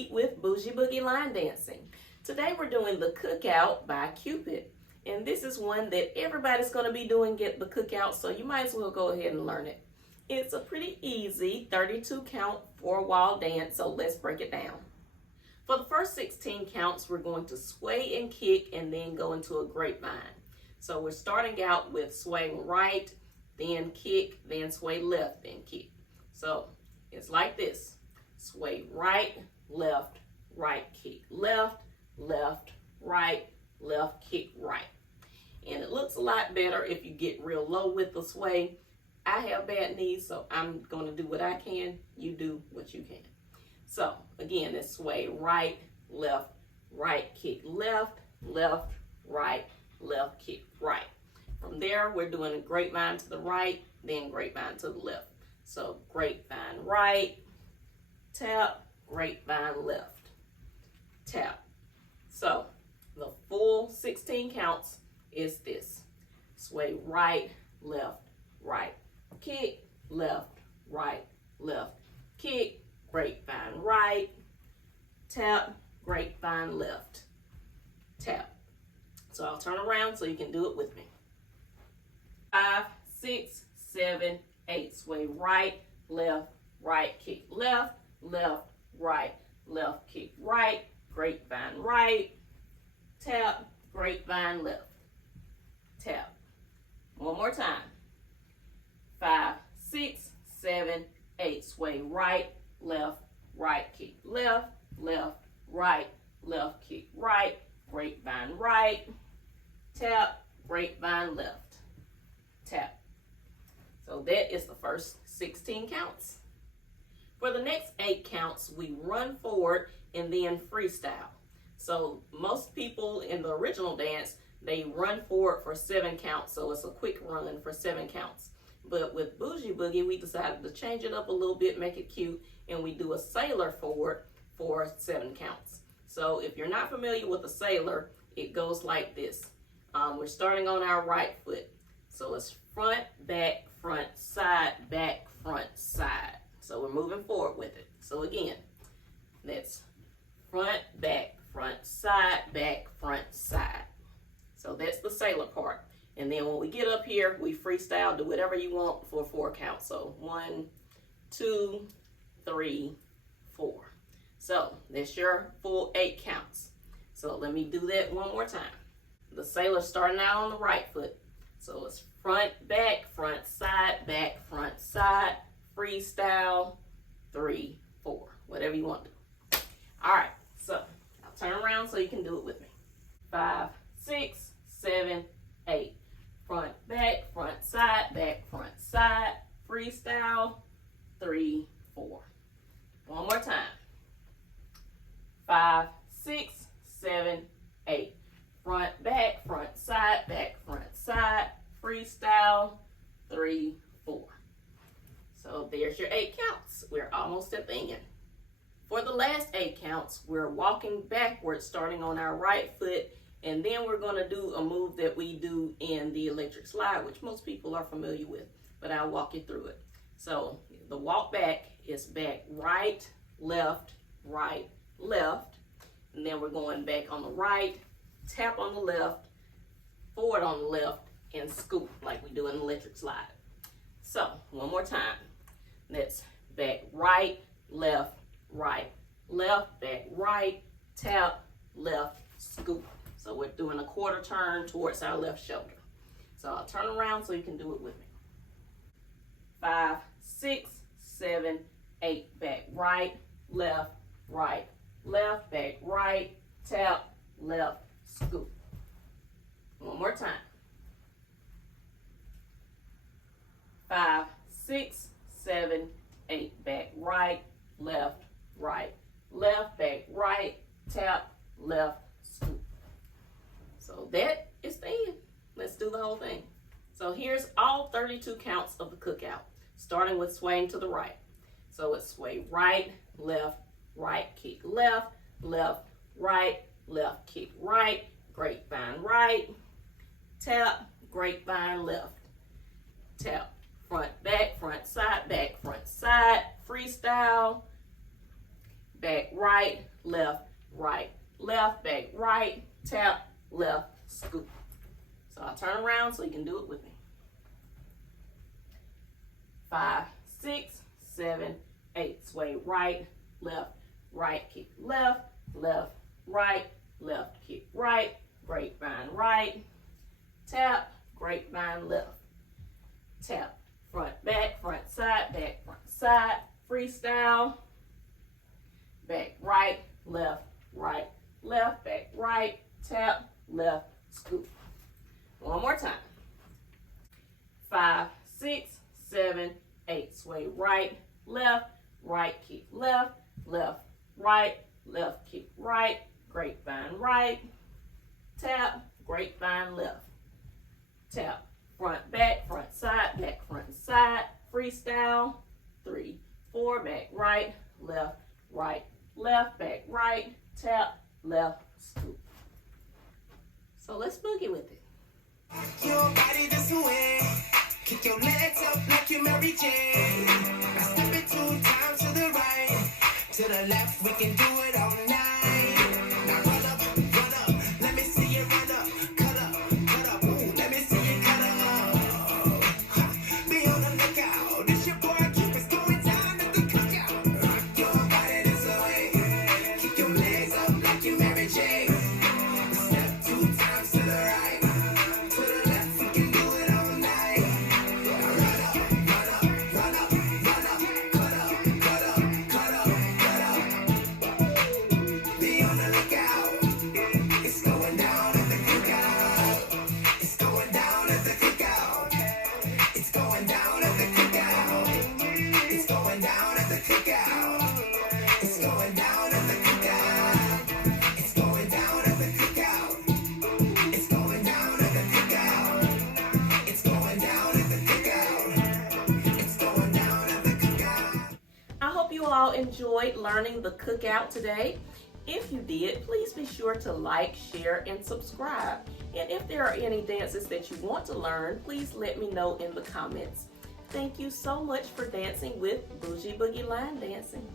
Beat with Bougie Boogie Line Dancing. Today we're doing the Cookout by Cupid. And this is one that everybody's going to be doing the Cookout, so you might as well go ahead and learn it. It's a pretty easy 32 count 4-wall dance, so let's break it down. For the first 16 counts, we're going to sway and kick and then go into a grapevine. So we're starting out with swaying right, then kick, then sway left, then kick. So it's like this. Sway right, kick left, left, right, kick right. And it looks a lot better if you get real low with the sway. I have bad knees, so I'm going to do what I can. You do what you can. So again, it's sway right, kick left, right, kick right. From there, we're doing a grapevine to the right, then grapevine to the left. So grapevine right, tap, grapevine left, tap. So the full 16 counts is this. Sway right, kick, left, kick, grapevine right, tap, grapevine left, tap. So I'll turn around so you can do it with me. 5, 6, 7, 8. Sway right, kick left, right, kick right, grapevine right, tap, grapevine left, tap. One more time. 5, 6, 7, 8. Sway right, kick left, right, kick right, grapevine right, tap, grapevine left, tap. So that is the first 16 counts. For the next 8 counts, we run forward and then freestyle. So most people in the original dance, they run forward for 7 counts. So it's a quick run for 7 counts. But with Bougie Boogie, we decided to change it up a little bit, make it cute, and we do a sailor forward for 7 counts. So if you're not familiar with a sailor, it goes like this. We're starting on our right foot. So it's front, side, back, front, side. So we're moving forward with it. So again, that's front, side, back, front, side. So that's the sailor part. And then when we get up here, we freestyle, do whatever you want for 4 counts. So 1, 2, 3, 4. So that's your full 8 counts. So let me do that one more time. The sailor starting out on the right foot. So it's front, side, freestyle, 3, 4, whatever you want to do. All right, so I'll turn around so you can do it with me. 5, 6, 7, 8. Front, side, freestyle, 3, 4. One more time. 5, 6, 7, 8. Front, side, freestyle, 3, 4. So there's your 8 counts. We're almost at the end. For the last 8 counts, we're walking backwards, starting on our right foot, and then we're going to do a move that we do in the electric slide, which most people are familiar with, but I'll walk you through it. So the walk back is back right, left, and then we're going back on the right, tap on the left, forward on the left, and scoop like we do in the electric slide. So one more time. That's back right, left, back right, tap, left, scoop. So we're doing a quarter turn towards our left shoulder. So I'll turn around so you can do it with me. 5, 6, 7, 8. Back right, back right, tap, left, scoop. One more time. 5, 6, 7, 8. Back right, back right, tap, left, scoop. So that is the end. Let's do the whole thing. So here's all 32 counts of the Cookout, starting with swaying to the right. So it's sway right, kick left, right, kick right, grapevine right, tap, grapevine left, tap, front, side, freestyle, back, right, left, back, right, tap, left, scoop. So I'll turn around so you can do it with me. 5, 6, 7, 8. Sway right, kick left, right, kick right, grapevine right, tap, grapevine left, tap, front, side, freestyle, back, right, left, back, right, tap, left, scoop. One more time. 5, 6, 7, 8. Sway right, kick left, right, kick right, grapevine right, tap, grapevine left, tap, front, side, freestyle, 3, 4, back, right, back, right, tap, left, scoop. So let's boogie with it. Your body this way, kick your legs up like you Mary Jane. Now step it 2 times to the right, to the left, we can do it all night. Now run up, let me see you run up, cut up, ooh, let me see you cut up. Be on the lookout, this your boy Cupid going down at the cookout. Rock your body this way, kick your legs up like you Mary Jane. Step 2 times to the right. You all enjoyed learning the cookout today. If you did, please be sure to like, share, and subscribe. And if there are any dances that you want to learn, please let me know in the comments. Thank you so much for dancing with Bougie Boogie Line Dancing.